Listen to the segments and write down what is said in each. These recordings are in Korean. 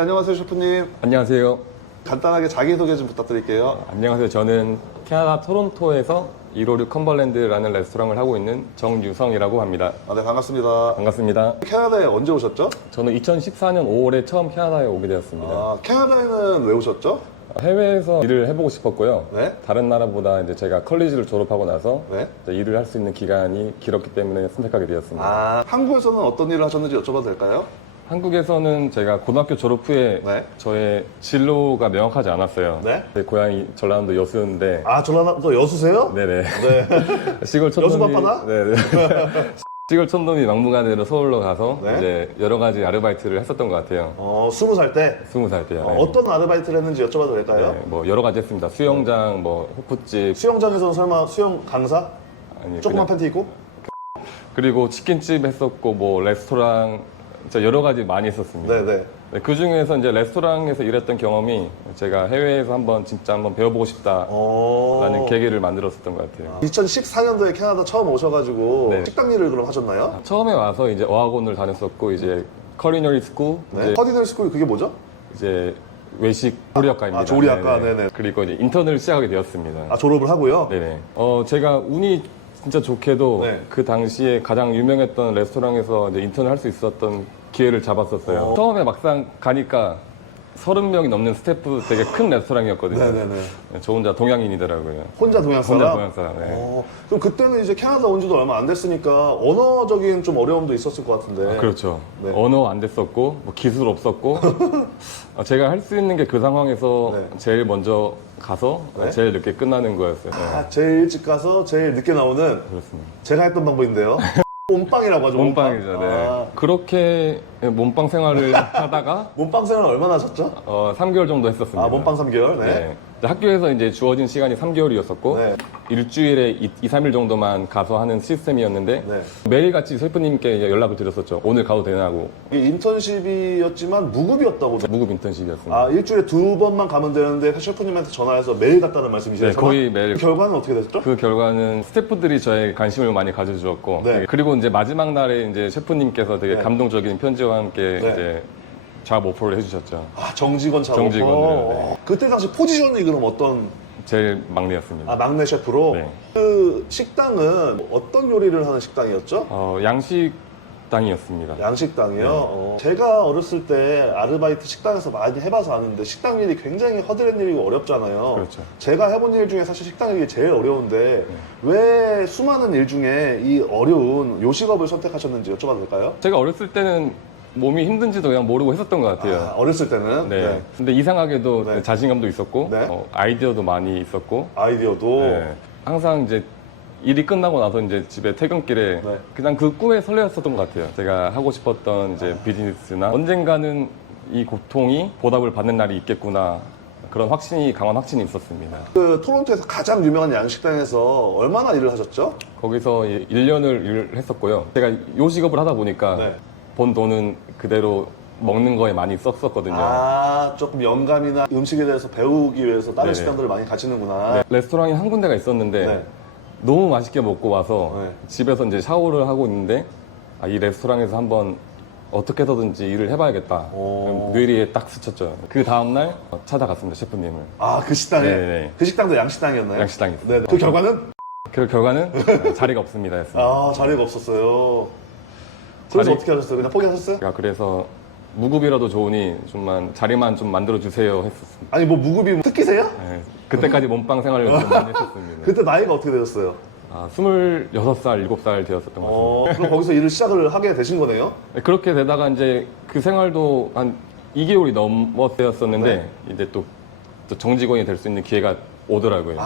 안녕하세요, 셰프님. 안녕하세요. 간단하게 자기소개 좀 부탁드릴게요. 안녕하세요. 저는 캐나다 토론토에서 156 컴벌랜드라는 레스토랑을 하고 있는 정유성이라고 합니다. 네, 반갑습니다. 반갑습니다. 캐나다에 언제 오셨죠? 저는 2014년 5월에 처음 캐나다에 오게 되었습니다. 캐나다에는 왜 오셨죠? 해외에서 일을 해보고 싶었고요. 네. 다른 나라보다 이제 제가 컬리지를 졸업하고 나서 네. 이제 일을 할 수 있는 기간이 길었기 때문에 선택하게 되었습니다. 한국에서는 어떤 일을 하셨는지 여쭤봐도 될까요? 한국에서는 제가 고등학교 졸업 후에 네. 저의 진로가 명확하지 않았어요. 네. 제 고향이 전라남도 여수인데 전라남도 여수세요? 네네. 네. 시골 촌놈이 여수밤바다? 네네. 시골 촌놈이 막무가내로 서울로 가서 네. 이제 여러 가지 아르바이트를 했었던 것 같아요. 20살 때? 20살 때요. 네. 어떤 아르바이트를 했는지 여쭤봐도 될까요? 네, 뭐 여러 가지 했습니다. 수영장, 뭐 호프집, 수영장에서는 설마 수영 강사? 아니, 조그만 그냥- 팬티 입고? 그리고 치킨집 했었고 뭐 레스토랑 진짜 여러 가지 많이 했었습니다. 네네. 네, 그 중에서 이제 레스토랑에서 일했던 경험이 제가 해외에서 진짜 한번 배워보고 싶다라는 계기를 만들었었던 것 같아요. 2014년도에 캐나다 처음 오셔가지고 네. 식당 일을 그럼 하셨나요? 처음에 와서 이제 어학원을 다녔었고 이제 커리너리 스쿨 네. 커디널 스쿨 그게 뭐죠? 이제 외식 조리학과입니다. 조리학과, 네네. 그리고 이제 인턴을 시작하게 되었습니다. 졸업을 하고요? 네네. 제가 운이 진짜 좋게도 네. 그 당시에 가장 유명했던 레스토랑에서 이제 인턴을 할 수 있었던 기회를 잡았었어요. 처음에 막상 가니까 30명이 넘는 스태프 되게 큰 레스토랑이었거든요. 네네네. 저 혼자 동양인이더라고요. 혼자 동양 사람? 혼자 동양 사람. 네. 그럼 그때는 이제 캐나다 온 지도 얼마 안 됐으니까 언어적인 좀 어려움도 있었을 것 같은데. 그렇죠. 네. 언어 안 됐었고, 뭐 기술 없었고, 제가 할 수 있는 게 그 상황에서 네. 제일 먼저 가서 네. 제일 늦게 끝나는 거였어요. 네. 제일 일찍 가서 제일 늦게 나오는 그렇습니다. 제가 했던 방법인데요. 몸빵이라고 하죠. 몸빵이죠. 네. 그렇게 몸빵 생활을 하다가 몸빵 생활 얼마나 하셨죠? 3개월 정도 했었습니다. 몸빵 3개월? 네. 네. 학교에서 이제 주어진 시간이 3개월이었었고 네. 일주일에 2, 3일 정도만 가서 하는 시스템이었는데 네. 매일같이 셰프님께 연락을 드렸었죠. 오늘 가도 되냐고. 이게 인턴십이었지만 무급이었다고. 무급 인턴십이었습니다. 일주일에 2번만 가면 되는데 셰프님한테 전화해서 매일 갔다는 말씀이시죠? 네, 거의 매일. 그 결과는 어떻게 됐죠? 그 결과는 스태프들이 저의 관심을 많이 가져주었고 네. 그리고 이제 마지막 날에 이제 셰프님께서 되게 네. 감동적인 편지와 함께 네. 이제 잡 오퍼를 해주셨죠. 정직원 작업. 정직원으로, 네. 그때 당시 포지션이 그럼 어떤? 제일 막내였습니다. 막내 셰프로? 네. 그 식당은 어떤 요리를 하는 식당이었죠? 양식당이었습니다. 양식당이요? 제가 어렸을 때 아르바이트 식당에서 많이 해봐서 아는데 식당 일이 굉장히 허드렛 일이고 어렵잖아요. 그렇죠. 제가 해본 일 중에 사실 식당 일이 제일 어려운데 왜 수많은 일 중에 이 어려운 요식업을 선택하셨는지 여쭤봐도 될까요? 제가 어렸을 때는 몸이 힘든지도 그냥 모르고 했었던 것 같아요. 어렸을 때는? 네. 근데 이상하게도 네. 자신감도 있었고 네. 아이디어도 많이 있었고 아이디어도? 네. 항상 이제 일이 끝나고 나서 이제 집에 퇴근길에 네. 그냥 그 꿈에 설레었었던 것 같아요. 제가 하고 싶었던 이제 비즈니스나 언젠가는 이 고통이 보답을 받는 날이 있겠구나. 그런 강한 확신이 있었습니다. 그 토론토에서 가장 유명한 양식당에서 얼마나 일을 하셨죠? 거기서 1년을 일을 했었고요. 제가 요식업을 하다 보니까 네. 번 돈은 그대로 먹는 거에 많이 썼었거든요. 조금 영감이나 음식에 대해서 배우기 위해서 다른 네네. 식당들을 많이 가시는구나. 네, 레스토랑이 한 군데가 있었는데 네. 너무 맛있게 먹고 와서 네. 집에서 이제 샤워를 하고 있는데 이 레스토랑에서 한번 어떻게 해서든지 일을 해봐야겠다. 뇌리에 딱 스쳤죠. 그 다음날 찾아갔습니다, 셰프님을. 그 식당에? 네네. 그 식당도 양식당이었나요? 양식당이었어요. 네. 그 결과는? 그 결과는 자리가 없습니다 했습니다. 자리가 없었어요. 그래서 자리- 어떻게 하셨어요? 그냥 포기하셨어요? 제가 그래서 무급이라도 좋으니 자리만 좀 만들어주세요 했었습니다. 아니 뭐 무급이 특기세요? 네, 그때까지 몸빵 생활을 좀 많이 했었습니다. 그때 나이가 어떻게 되셨어요? 26살, 7살 되었었던 것 같습니다. 그럼 거기서 일을 시작을 하게 되신 거네요? 네, 그렇게 되다가 이제 그 생활도 한 2개월이 넘었었는데 네. 이제 또 정직원이 될 수 있는 기회가 오더라고요.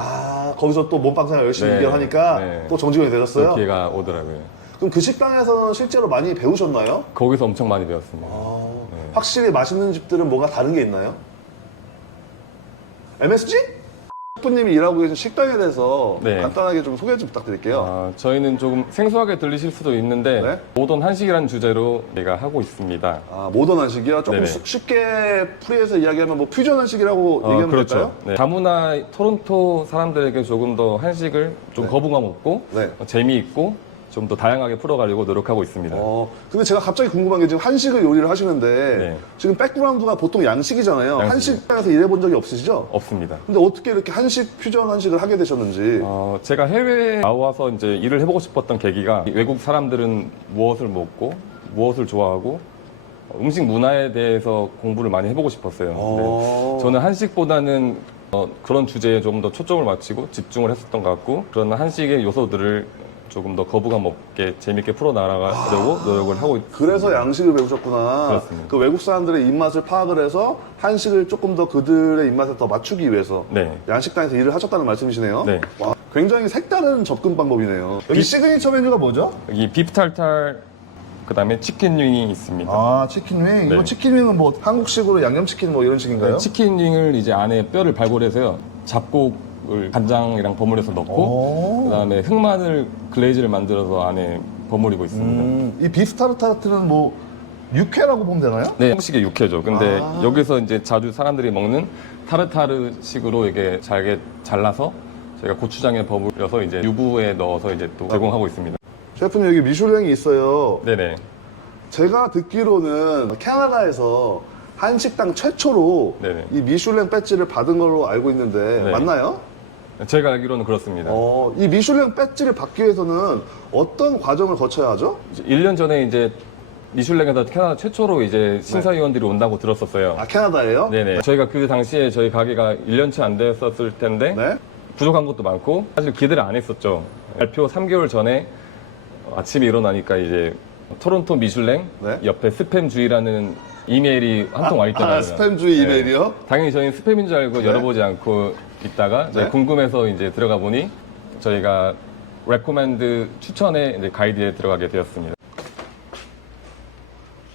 거기서 또 몸빵 생활 열심히 네. 하니까 네. 또 정직원이 그 되셨어요? 기회가 오더라고요. 그럼 그 식당에서는 실제로 많이 배우셨나요? 거기서 엄청 많이 배웠습니다. 확실히 맛있는 집들은 뭐가 다른 게 있나요? MSG? 셰프님이 일하고 계신 식당에 대해서 네. 간단하게 좀 소개 좀 부탁드릴게요. 저희는 조금 생소하게 들리실 수도 있는데 네. 모던 한식이라는 주제로 제가 하고 있습니다. 모던 한식이요? 조금 네네. 쉽게 풀이해서 이야기하면 뭐 퓨전 한식이라고 얘기하면 그렇죠. 될까요? 네. 다문화 토론토 사람들에게 조금 더 한식을 좀 네. 거부감 없고 네. 재미있고 좀 더 다양하게 풀어가려고 노력하고 있습니다. 근데 제가 갑자기 궁금한 게 지금 한식을 요리를 하시는데 네. 지금 백그라운드가 보통 양식이잖아요. 양식. 한식당에서 일해본 적이 없으시죠? 없습니다. 근데 어떻게 이렇게 한식, 퓨전 한식을 하게 되셨는지. 제가 해외에 나와서 이제 일을 해보고 싶었던 계기가 외국 사람들은 무엇을 먹고 무엇을 좋아하고 음식 문화에 대해서 공부를 많이 해보고 싶었어요. 근데 저는 한식보다는 그런 주제에 좀 더 초점을 맞추고 집중을 했었던 것 같고 그런 한식의 요소들을 조금 더 거부감 없게 재밌게 풀어나가려고 노력을 하고 있습니다. 그래서 양식을 배우셨구나. 그렇습니다. 그 외국 사람들의 입맛을 파악을 해서 한식을 조금 더 그들의 입맛에 더 맞추기 위해서 네. 양식당에서 일을 하셨다는 말씀이시네요. 네. 와, 굉장히 색다른 접근 방법이네요. 여기 시그니처 메뉴가 뭐죠? 여기 비프 탈탈 그다음에 치킨 윙이 있습니다. 아, 치킨윙. 네. 이거 치킨윙은 뭐 한국식으로 양념치킨 뭐 이런 식인가요? 치킨 윙을 이제 안에 뼈를 발골해서요. 잡곡을 간장이랑 버무려서 넣고 그다음에 흑마늘 글레이즈를 만들어서 안에 버무리고 있습니다. 이 비프 타르타르트는 뭐 육회라고 보면 되나요? 네, 한국식의 육회죠. 근데 여기서 이제 자주 사람들이 먹는 타르타르식으로 이게 잘게 잘라서 제가 고추장에 버무려서 이제 유부에 넣어서 이제 또 제공하고 있습니다. 셰프님 여기 미슐랭이 있어요. 네네. 제가 듣기로는 캐나다에서 한식당 최초로 네네. 이 미슐랭 배지를 받은 걸로 알고 있는데 네. 맞나요? 제가 알기로는 그렇습니다. 이 미슐랭 배지를 받기 위해서는 어떤 과정을 거쳐야 하죠? 이제 1년 전에 이제 미슐랭에서 캐나다 최초로 이제 심사위원들이 온다고 들었었어요. 아, 캐나다예요? 네네. 저희가 그 당시에 저희 가게가 1년치 안 됐었을 텐데 네. 부족한 것도 많고 사실 기대를 안 했었죠. 발표 3개월 전에 아침에 일어나니까 이제 토론토 미슐랭 네. 옆에 스팸주의라는 이메일이 한 통 와 있더라고요. 스팸주의 이메일이요? 당연히 저희는 스팸인 줄 알고 네. 열어보지 않고 있다가 이제 네. 궁금해서 이제 들어가 보니 저희가 레코멘드 추천에 이제 가이드에 들어가게 되었습니다.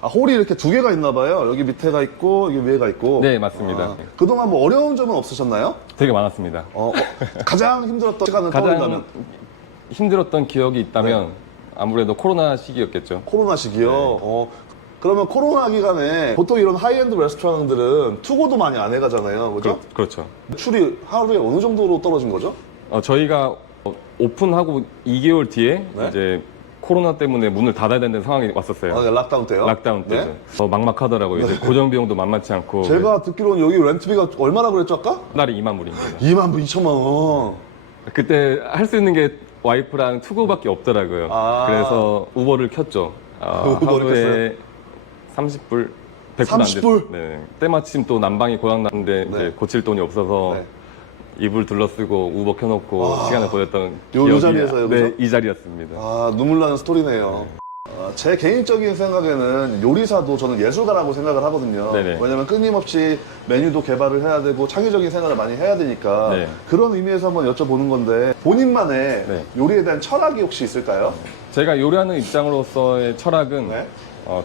아, 홀이 이렇게 두 개가 있나 봐요. 여기 밑에가 있고 여기 위에가 있고. 네, 맞습니다. 그동안 뭐 어려운 점은 없으셨나요? 되게 많았습니다. 가장 힘들었던 시간은 가장 떠올린다면? 힘들었던 기억이 있다면 아무래도 코로나 시기였겠죠. 코로나 시기요. 네. 그러면 코로나 기간에 보통 이런 하이엔드 레스토랑들은 투고도 많이 안 해가잖아요. 그죠? 그렇죠. 매출이 하루에 어느 정도로 떨어진 거죠? 저희가 오픈하고 2개월 뒤에 네. 이제 코로나 때문에 문을 닫아야 되는 상황이 왔었어요. 네, 락다운 때요? 락다운 때죠. 네. 막막하더라고요. 이제 고정 비용도 만만치 않고 제가 듣기로는 여기 렌트비가 얼마나 그랬죠, 아까? 달에 2만 불입니다. 2만 불, 2천만 원. 그때 할 수 있는 게 와이프랑 투고밖에 없더라고요. 아. 그래서 우버를 켰죠. 우버를 하루에 30불, 100불 30불? 네. 때마침 또 난방이 고장 났는데 네. 이제 고칠 돈이 없어서 네. 이불 둘러쓰고 우버 켜놓고 시간을 보냈던 요 자리에서요, 그죠? 네, 이 자리였습니다. 아, 눈물 나는 스토리네요. 제 개인적인 생각에는 요리사도 저는 예술가라고 생각을 하거든요. 네네. 왜냐면 끊임없이 메뉴도 개발을 해야 되고 창의적인 생각을 많이 해야 되니까 네. 그런 의미에서 한번 여쭤보는 건데 본인만의 네. 요리에 대한 철학이 혹시 있을까요? 제가 요리하는 입장으로서의 철학은 네.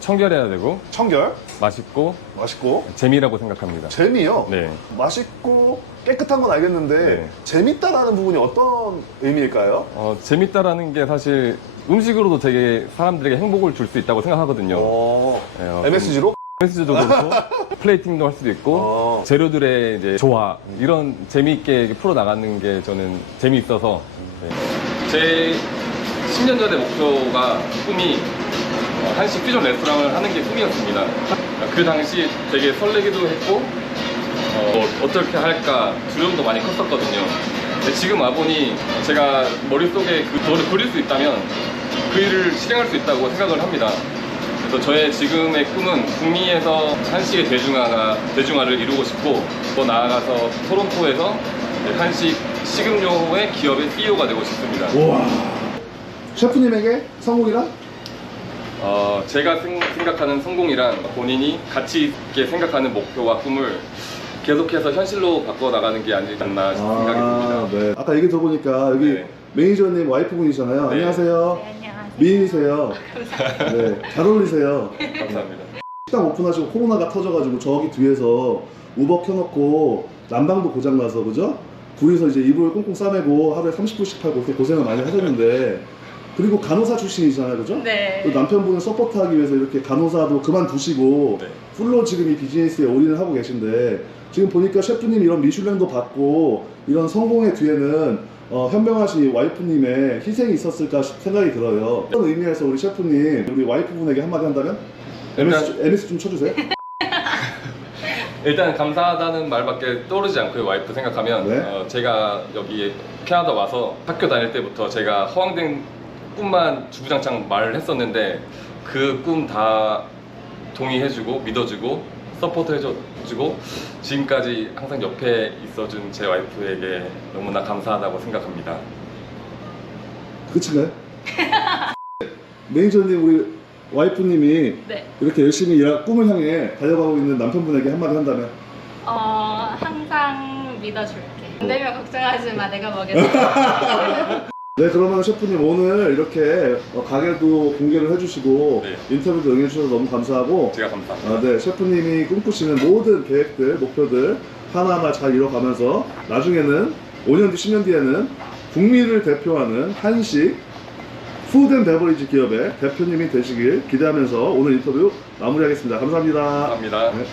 청결해야 되고 청결, 맛있고 맛있고, 재미라고 생각합니다. 재미요. 네. 맛있고 깨끗한 건 알겠는데 네. 재밌다라는 부분이 어떤 의미일까요? 재밌다라는 게 사실 음식으로도 되게 사람들에게 행복을 줄 수 있다고 생각하거든요. 네, MSG로? MSG도 그렇고 플레이팅도 할 수도 있고 재료들의 이제 조화 이런 재미있게 풀어 나가는 게 저는 재미있어서 제 10년 전의 목표가 꿈이 한식 퓨전 레스토랑을 하는 게 꿈이었습니다. 그 당시 되게 설레기도 했고 어떻게 할까 두려움도 많이 컸었거든요. 근데 지금 와보니 제가 머릿속에 그거를 그릴 수 있다면 그 일을 실행할 수 있다고 생각을 합니다. 그래서 저의 지금의 꿈은 북미에서 한식의 대중화를 이루고 싶고 더 나아가서 토론토에서 한식 식음료의 기업의 CEO가 되고 싶습니다. 우와. 셰프님에게 성공이란? 제가 생각하는 성공이란 본인이 가치 있게 생각하는 목표와 꿈을 계속해서 현실로 바꿔나가는 게 아니지 않나 생각이 듭니다. 네. 아까 얘기 들어보니까 여기 네. 매니저님 와이프분이잖아요. 네. 안녕하세요. 네, 안녕하세요. 미인이세요. 네, 잘 어울리세요. 감사합니다. 식당 오픈하시고 코로나가 터져가지고 저기 뒤에서 우버 켜놓고 난방도 고장나서 그죠? 둘이서 이제 이불 꽁꽁 싸매고 하루에 30불씩 팔고 이렇게 고생을 많이 하셨는데 그리고 간호사 출신이잖아요, 그죠? 네. 또 남편분을 서포트하기 위해서 이렇게 간호사도 그만두시고 네. 풀로 지금 이 비즈니스에 올인을 하고 계신데 지금 보니까 셰프님 이런 미슐랭도 받고 이런 성공의 뒤에는 현명하신 와이프님의 희생이 있었을까 생각이 들어요. 그런 의미에서 우리 셰프님, 우리 와이프분에게 한마디 한다면? MS 좀 쳐주세요. 일단 감사하다는 말밖에 떠오르지 않고요. 와이프 생각하면 네. 제가 여기 캐나다 와서 학교 다닐 때부터 제가 허황된 꿈만 주구장창 말을 했었는데 그 꿈 다 동의해주고 믿어주고 서포트 해주고 지금까지 항상 옆에 있어준 제 와이프에게 너무나 감사하다고 생각합니다. 끝인가요? 매니저님, 우리 와이프님이 네. 이렇게 열심히 꿈을 향해 달려가고 있는 남편분에게 한마디 한다면? 항상 믿어줄게. 안 되면 걱정하지 마. 내가 먹여줄게. 네, 그러면 셰프님 오늘 이렇게 가게도 공개를 해주시고 네. 인터뷰도 응해주셔서 너무 감사하고, 제가 감사합니다. 네, 셰프님이 꿈꾸시는 모든 계획들, 목표들 하나하나 잘 이뤄가면서 나중에는 5년 뒤, 10년 뒤에는 북미를 대표하는 한식 푸드앤베버리지 기업의 대표님이 되시길 기대하면서 오늘 인터뷰 마무리하겠습니다. 감사합니다. 감사합니다. 네.